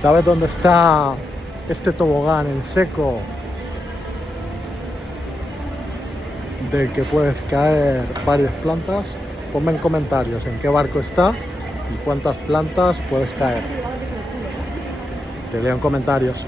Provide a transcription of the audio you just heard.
¿Sabes dónde está este tobogán en seco? De que puedes caer varias plantas. Ponme en comentarios en qué barco está y cuántas plantas puedes caer. Te leo en comentarios.